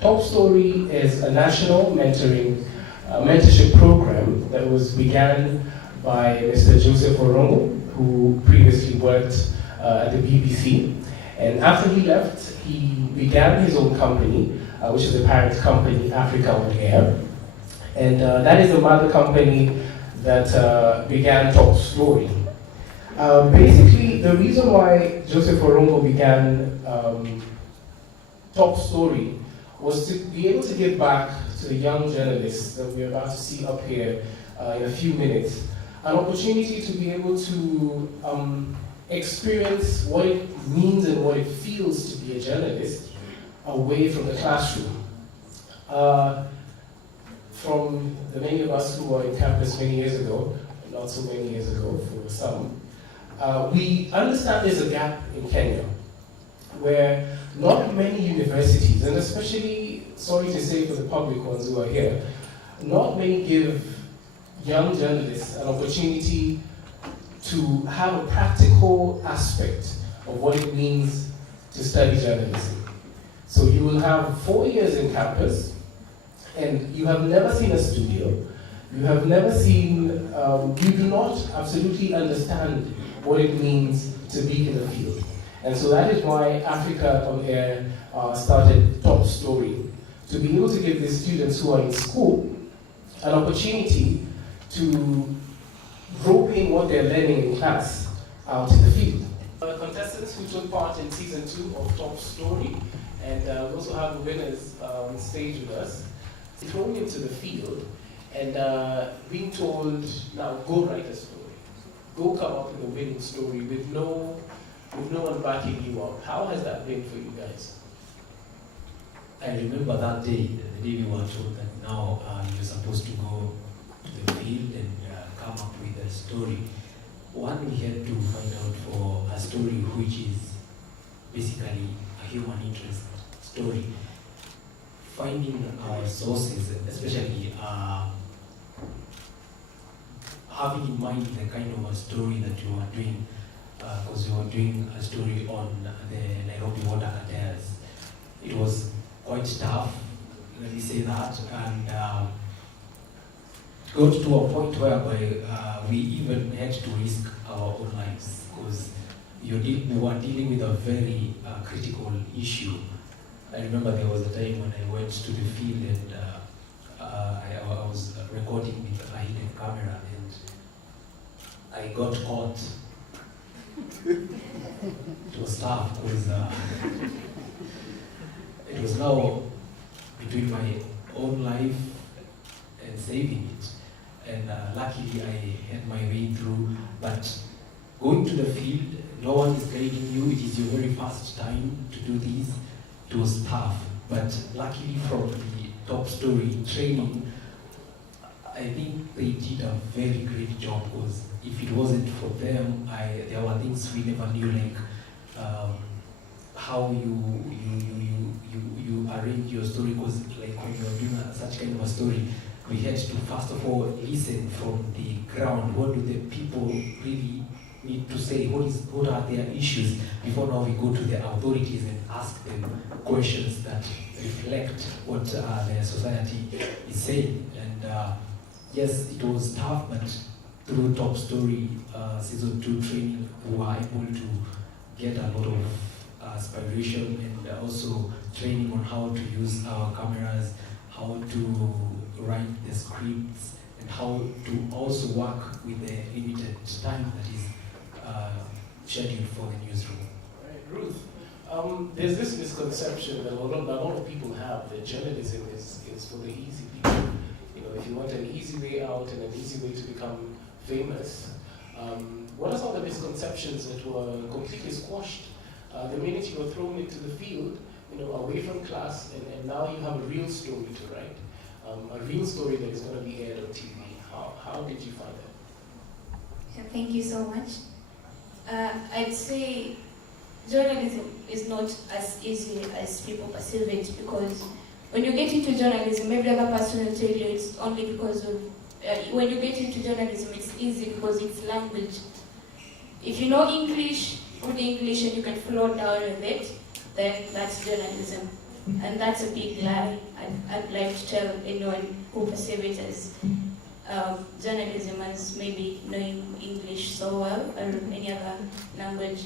Top Story is a national mentorship program that was began by Mr. Joseph Orongo, who previously worked at the BBC. And after he left, he began his own company, which is a parent company, Africa on Air. And that is the mother company that began Top Story. Basically, the reason why Joseph Orongo began Top Story was to be able to give back to the young journalists that we're about to see up here in a few minutes, an opportunity to be able to experience what it means and what it feels to be a journalist away from the classroom. From the many of us who were in campus many years ago, not so many years ago for some, we understand there's a gap in Kenya where not many universities, and especially, sorry to say for the public ones who are here, not many give young journalists an opportunity to have a practical aspect of what it means to study journalism. So you will have 4 years in campus, and you have never seen a studio, you have never seen, you do not absolutely understand what it means to be in the field. And so that is why Africa on Air started Top Story, to be able to give the students who are in school an opportunity to rope in what they're learning in class out in the field. Contestants who took part in season 2 of Top Story, and we also have the winners on stage with us, thrown into the field and being told, now go write a story. Go come up with a winning story with no one backing you up. How has that been for you guys? I remember that day, the day we were told that now you're supposed to go to the field and come up with a story. One, we had to find out for a story which is basically a human interest story. Finding our sources, especially having in mind the kind of a story that you are doing, because you are doing a story on the Nairobi water cartels. It was quite tough, let me say that, and got to a point whereby we even had to risk our own lives, because we were dealing with a very critical issue. I remember there was a time when I went to the field and I was recording with a hidden camera and I got caught. It was tough because it was now between my own life and saving it. And luckily I had my way through, but going to the field, no one is guiding you, it is your very first time to do this. It was tough, but luckily from the Top Story training, I think they did a very great job, because if it wasn't for them, there were things we never knew, like how you arrange your story, because like when you're doing such kind of a story, we had to first of all listen from the ground. What do the people really need to say? What are their issues? Before now we go to the authorities and ask them questions that reflect what the society is saying. And yes, it was tough, but through Top Story season 2 training, we were able to get a lot of inspiration and also training on how to use our cameras, how to write the scripts, and how to also work with the limited time that is scheduled for the newsroom. Right, Ruth, there's this misconception that a lot of people have that journalism is for the easy people. You know, if you want an easy way out and an easy way to become famous, what are some of the misconceptions that were completely squashed the minute you were thrown into the field, you know, away from class, and now you have a real story to write, a real story that is going to be aired on TV? How did you find that? Yeah, thank you so much. I'd say journalism is not as easy as people perceive it, because when you get into journalism, every other person will tell you it's only because of, when you get into journalism, it's easy because it's language. If you know English, good English, and you can flow down with it, then that's journalism. and that's a big lie. I'd like to tell anyone who perceives it as journalism as maybe knowing English so well or any other language.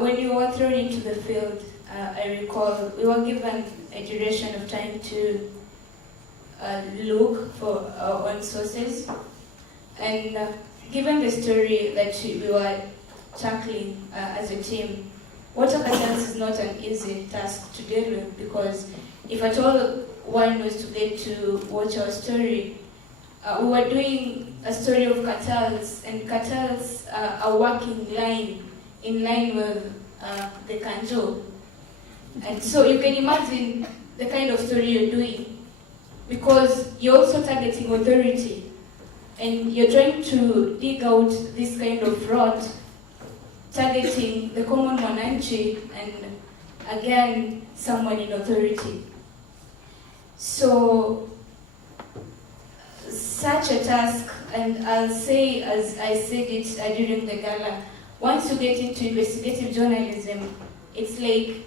When we were thrown into the field, I recall we were given a duration of time to look for our own sources, and given the story that we were tackling as a team, water cartels is not an easy task to deal with, because if at all one was to get to watch our story, we were doing a story of cartels, and cartels are working in line with the Kanjo. And so you can imagine the kind of story you're doing, because you're also targeting authority, and you're trying to dig out this kind of fraud, targeting the common mwananchi and again someone in authority. So such a task, and I'll say, as I said it during the gala, once you get into investigative journalism, it's like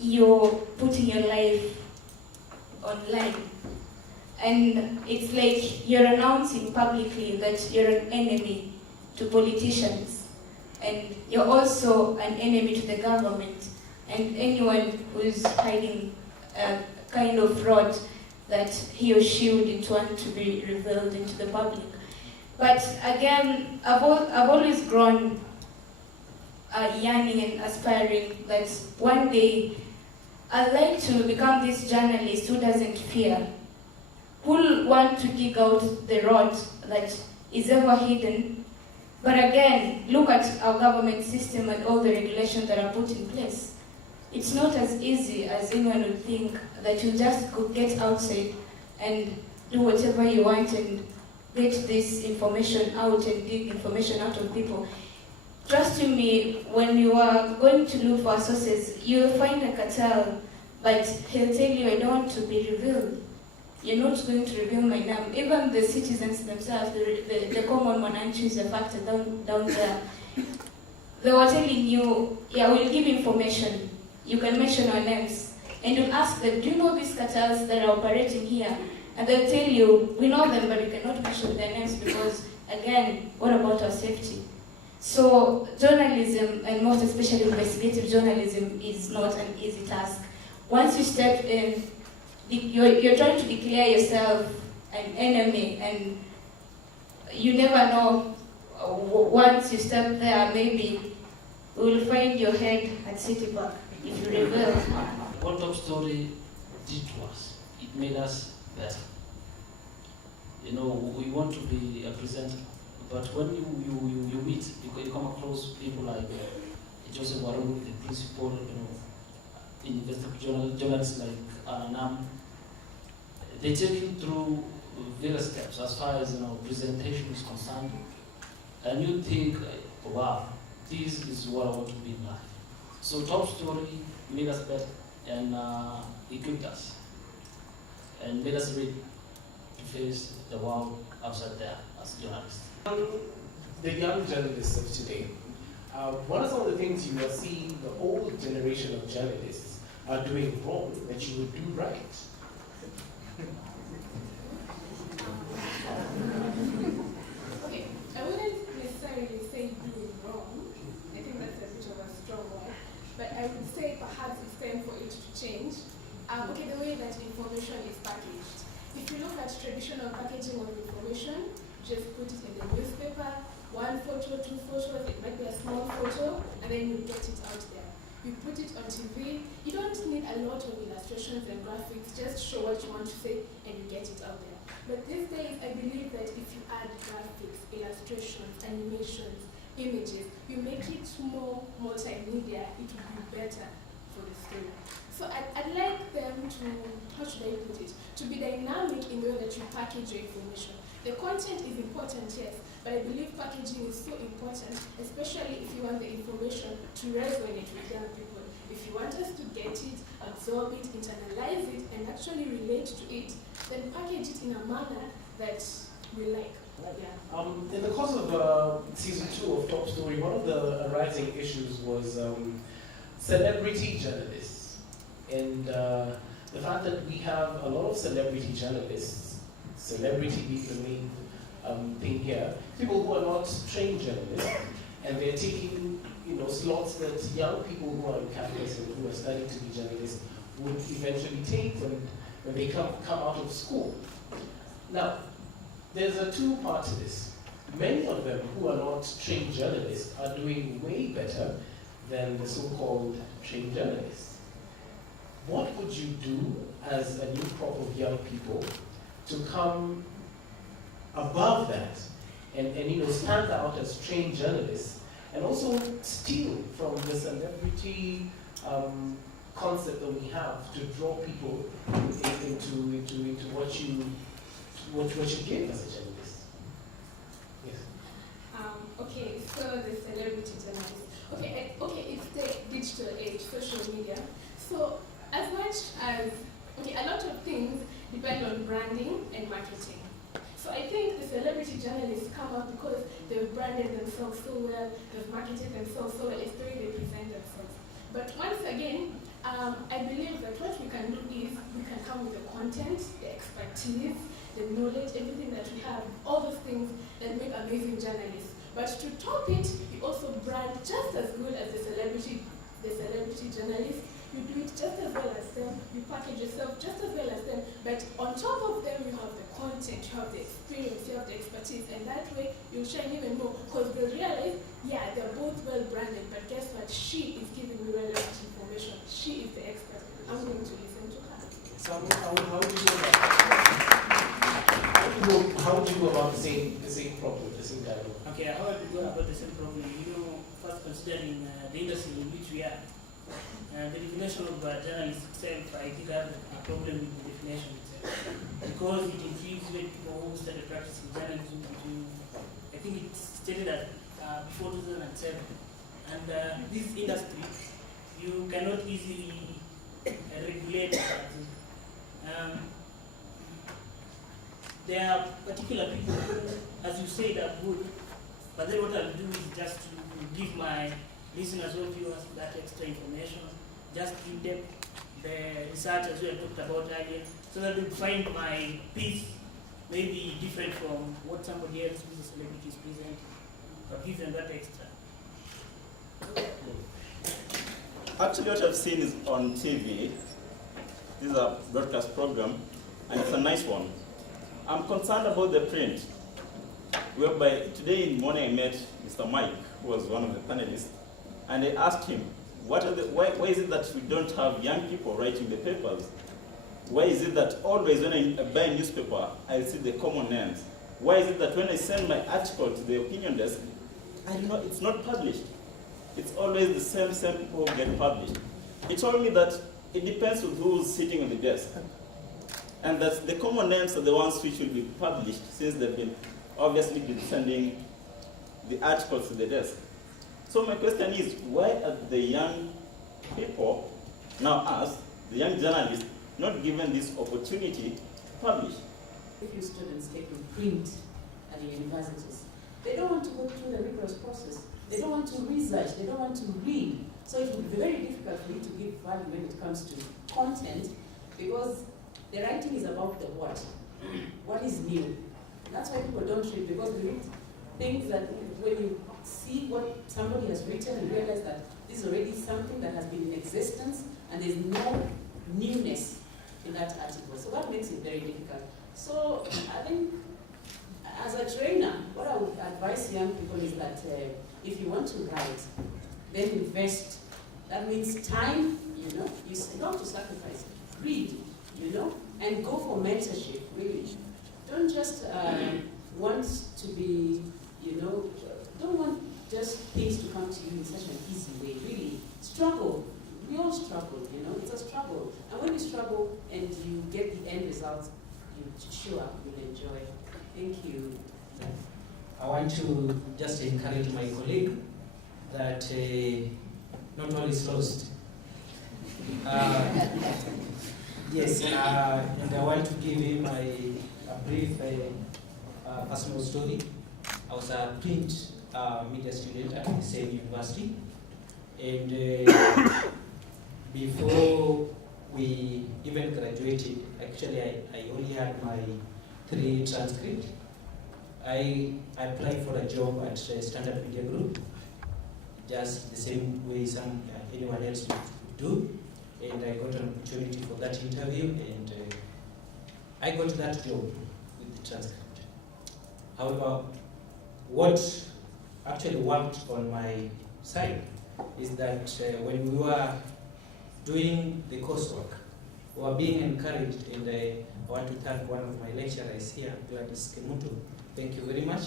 you're putting your life online. And it's like you're announcing publicly that you're an enemy to politicians. And you're also an enemy to the government and anyone who's hiding a kind of fraud that he or she wouldn't want to be revealed into the public. But again, I've always grown yearning and aspiring that one day I'd like to become this journalist who doesn't fear, who'll want to dig out the rot that is ever hidden. But again, look at our government system and all the regulations that are put in place. It's not as easy as anyone would think that you just go get outside and do whatever you want and get this information out and dig information out of people. Trust me, when you are going to look for sources, you'll find a cartel, but he'll tell you, I don't want to be revealed. You're not going to reveal my name. Even the citizens themselves, the common mwananchi is a factor down there. They were telling you, yeah, we'll give information. You can mention our names. And you'll ask them, do you know these cartels that are operating here? And they'll tell you, we know them, but we cannot mention their names because, again, what about our safety? So journalism, and most especially investigative journalism, is not an easy task. Once you step in, you're trying to declare yourself an enemy, and you never know, once you step there, maybe we will find your head at City Park if you reveal. What Top Story did to us, it made us better. You know, we want to be a presenter, but when you meet, you come across people like Joseph Waru, the principal, you know, investigative journalists like Anam. They take you through various steps as far as, you know, presentation is concerned, and you think, wow, this is what I want to be in life. So Top Story made us better and equipped us and made us ready to face the world outside there as journalists. The young journalists of today, what are some of the things you are seeing the old generation of journalists are doing wrong that you would do right? Okay, I wouldn't necessarily say doing wrong. I think that's a bit of a strong word. But I would say perhaps it's time for it to change. Okay, the way that information is packaged. If you look at traditional packaging of information, just put it in the newspaper, one photo, two photos, it might be a small photo, and then you get it out there. You put it on TV, you don't need a lot of illustrations and graphics, just show what you want to say and you get it out there. But these days, I believe that if you add graphics, illustrations, animations, images, you make it more multimedia, it will be better for the story. So I'd like them to, how should I put it, to be dynamic in the way that you package your information. The content is important, yes, but I believe packaging is so important, especially if you want the information to resonate with young people. If you want us to get it, absorb it, internalize it, and actually relate to it, then package it in a manner that we like. Yeah. In the course of season 2 of Top Story, one of the arising issues was celebrity journalists. in the fact that we have a lot of celebrity journalists, celebrity being the main thing here, people who are not trained journalists, and they're taking slots that young people who are on campus and who are studying to be journalists would eventually take when they come out of school. Now, there's a two-part to this. Many of them who are not trained journalists are doing way better than the so-called trained journalists. What would you do as a new crop of young people to come above that and stand out as trained journalists and also steal from the celebrity concept that we have to draw people into what you give as a journalist? Yes. Okay, so the celebrity journalist. Okay, it's the digital age, social media. So as much as a lot of things depend on branding and marketing. So I think the celebrity journalists come up because they've branded themselves so well, they've marketed themselves so well, it's the way they present themselves. But once again, I believe that what we can do is we can come with the content, the expertise, the knowledge, everything that we have, all those things that make amazing journalists. But to top it, you also brand just as good as the celebrity journalist. You do it just as well as them, you package yourself just as well as them, but on top of them you have the content, you have the experience, you have the expertise, and that way you shine even more, because they realize, yeah, they're both well branded, but guess what, she is giving me relevant information, she is the expert, I'm going to listen to her. So how would you go about how would you go about the same problem, the same dialogue? Okay, how would we go about the same problem? First considering the industry in which we are. The definition of journalist itself, I think I have a problem with the definition itself. Because it includes when people who started practicing journalism between, I think it's stated that before 2007. And this industry, you cannot easily regulate it. There are particular people who, as you said, are good, but then what I'll do is just to give my listeners or viewers that extra information, just give them the research as we have talked about earlier, so that they find my piece maybe different from what somebody else who's a celebrity is presenting, but give them that extra. Actually, what I've seen is on TV. This is a broadcast program, and it's a nice one. I'm concerned about the print, whereby today in the morning I met Mr. Mike, who was one of the panelists, and I asked him, why is it that we don't have young people writing the papers? Why is it that always when I buy a newspaper, I see the common names? Why is it that when I send my article to the opinion desk, it's not published? It's always the same people who get published. He told me that it depends on who's sitting on the desk. And that the common names are the ones which will be published, since they've been obviously been sending the articles to the desk. So my question is, why are the young people, now us, the young journalists, not given this opportunity to publish? A few students taking print at the universities, they don't want to go through the rigorous process. They don't want to research, they don't want to read. So it would be very difficult for you to give value when it comes to content, because the writing is about the what. What is new? That's why people don't read, because we read things that when you see what somebody has written and realize that this is already something that has been in existence and there's no newness in that article. So that makes it very difficult. So I think as a trainer, what I would advise young people is that if you want to write, then invest. That means time, you don't have to sacrifice. Read, and go for mentorship, really. Don't just want to be, don't want just things to come to you in such an easy way, really. Struggle. We all struggle, it's a struggle. And when you struggle and you get the end result, you'll enjoy. Thank you. I want to just encourage my colleague that not all is lost. Yes, and I want to give him a brief personal story. I was a print media student at the same university, and before we even graduated. Actually, I only had my 3 transcript. I applied for a job at Standard Media Group, just the same way anyone else would do. And I got an opportunity for that interview, and I got that job with the transcript. However, what actually worked on my side is that when we were doing the coursework, we were being encouraged, and I want to thank one of my lecturers here, Gladys Kemutu. Thank you very much.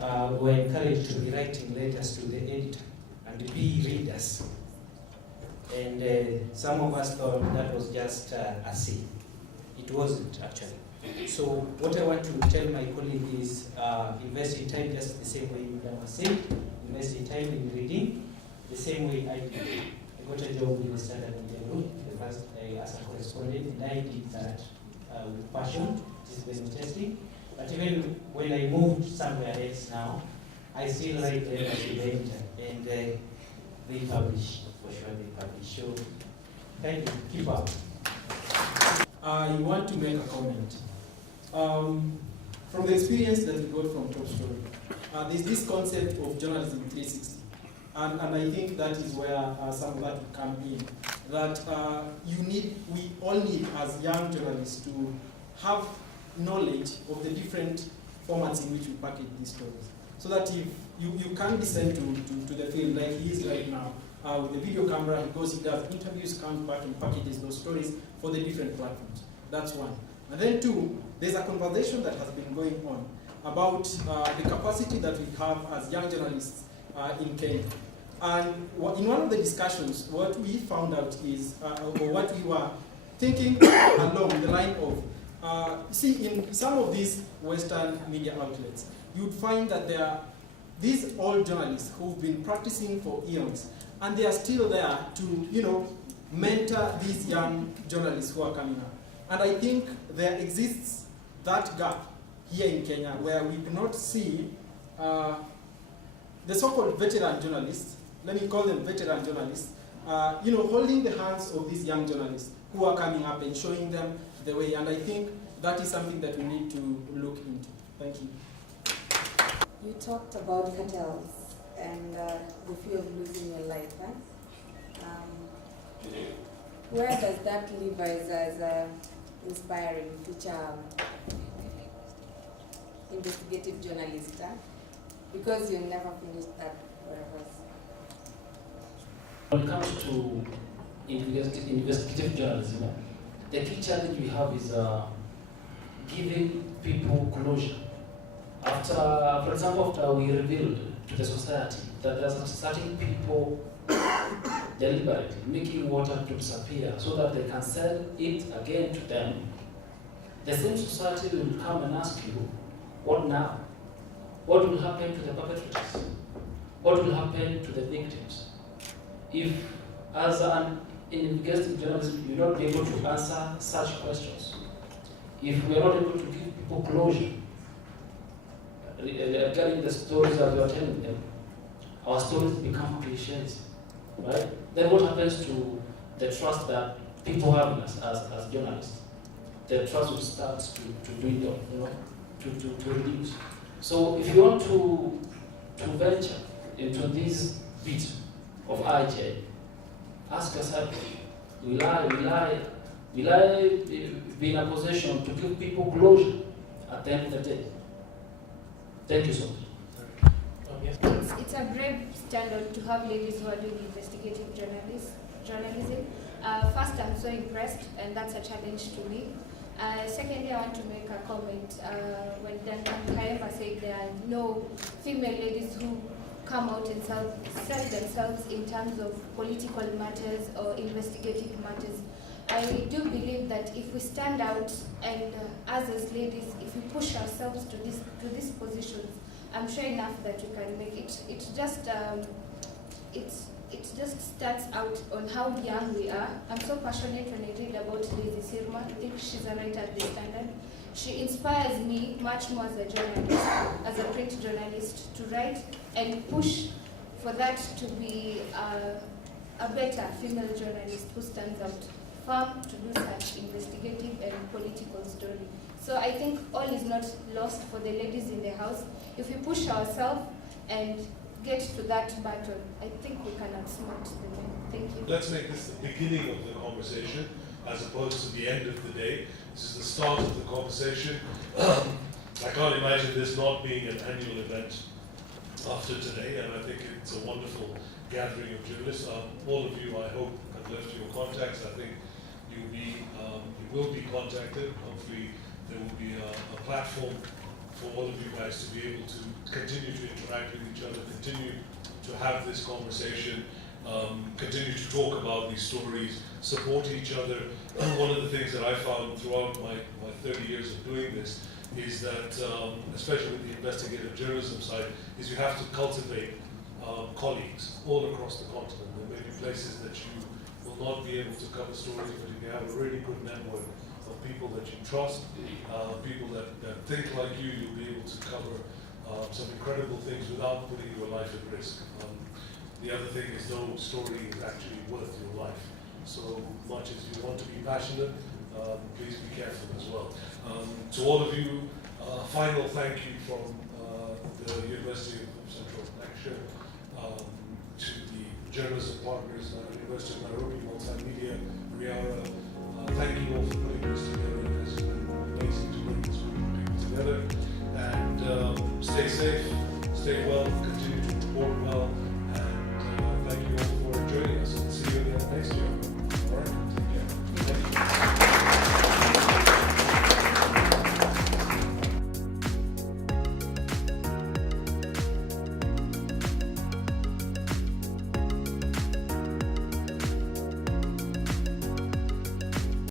We were encouraged to be writing letters to the editor and be readers. And some of us thought that was just a sin. It wasn't, actually. So what I want to tell my colleague is invest in time just the same way Madam was saying. Invest in time in reading the same way I did. I got a job with the Standard Media Group, the first as a correspondent, and I did that with passion. It is very interesting. But even when I moved somewhere else now, I still write them as the editor, and they publish, for sure they publish. So thank you, keep up. I want to make a comment. From the experience that we got from Top Story, there's this concept of journalism 360. And I think that is where some of that will come in. That we all need as young journalists to have knowledge of the different formats in which we package these stories. So that if you can descend to the field like he is right now, with the video camera, he goes, he does interviews, comes back and packages those stories for the different platforms. That's one. And then 2, there's a conversation that has been going on about the capacity that we have as young journalists in Kenya. And in one of the discussions, what we found out is, or what we were thinking along the line of, see, in some of these Western media outlets, you'd find that there are these old journalists who've been practicing for eons, and they are still there to, mentor these young journalists who are coming up. And I think there exists that gap here in Kenya where we do not see the so-called veteran journalists, let me call them veteran journalists, holding the hands of these young journalists who are coming up and showing them the way. And I think that is something that we need to look into. Thank you. You talked about cartels and the fear of losing your life. Where does that leave us as an inspiring future investigative journalist? Because you never finished that for us. When it comes to investigative journalism, the key challenge we have is giving people closure. After, for example, after we revealed to the society that there are certain people deliberately making water to disappear so that they can sell it again to them, the same society will come and ask you, what now? What will happen to the perpetrators? What will happen to the victims? If, as an investigative journalist, you're not able to answer such questions, if we are not able to give people closure regarding the stories that we are telling them, our stories become cliches, right? Then what happens to the trust that people have in us as journalists? The trust will start to dwindle, to reduce. So if you want to venture into this bit of IJ, ask yourself, will I be in a position to give people closure at the end of the day? Thank you so much. It's a brave standard to have ladies who are doing investigative journalism. First, I'm so impressed, and that's a challenge to me. Secondly, I want to make a comment. When Duncan Kaemba said there are no female ladies who come out and sell themselves in terms of political matters or investigative matters, I do believe that if we stand out and as ladies, if we push ourselves to these positions, I'm sure enough that we can make it. It just starts out on how young we are. I'm so passionate when I read about Lady Sirma. I think she's a writer at the Standard. She inspires me much more as a journalist, as a print journalist, to write and push for that to be a better female journalist who stands out firm to do such investigative and political story. So I think all is not lost for the ladies in the house. If we push ourselves and get to that battle, I think we can outsmart the men. Thank you. Let's make this the beginning of the conversation as opposed to the end of the day. This is the start of the conversation. I can't imagine this not being an annual event after today, and I think it's a wonderful gathering of journalists. All of you, I hope, have left your contacts. I think you will be contacted. Hopefully there will be a platform for all of you guys to be able to continue to interact with each other, continue to have this conversation, continue to talk about these stories, support each other. One of the things that I found throughout my 30 years of doing this is that, especially with the investigative journalism side, is you have to cultivate colleagues all across the continent. There may be places that you will not be able to cover stories, but if you have a really good network of people that you trust, people that think like you, you'll be able to cover some incredible things without putting your life at risk. The other thing is no story is actually worth your life. So much as you want to be passionate, please be careful as well. To all of you, final thank you from the University of Central Asia, to the journalism partners, University of Nairobi, Multimedia, Riara. Thank you all for putting this together.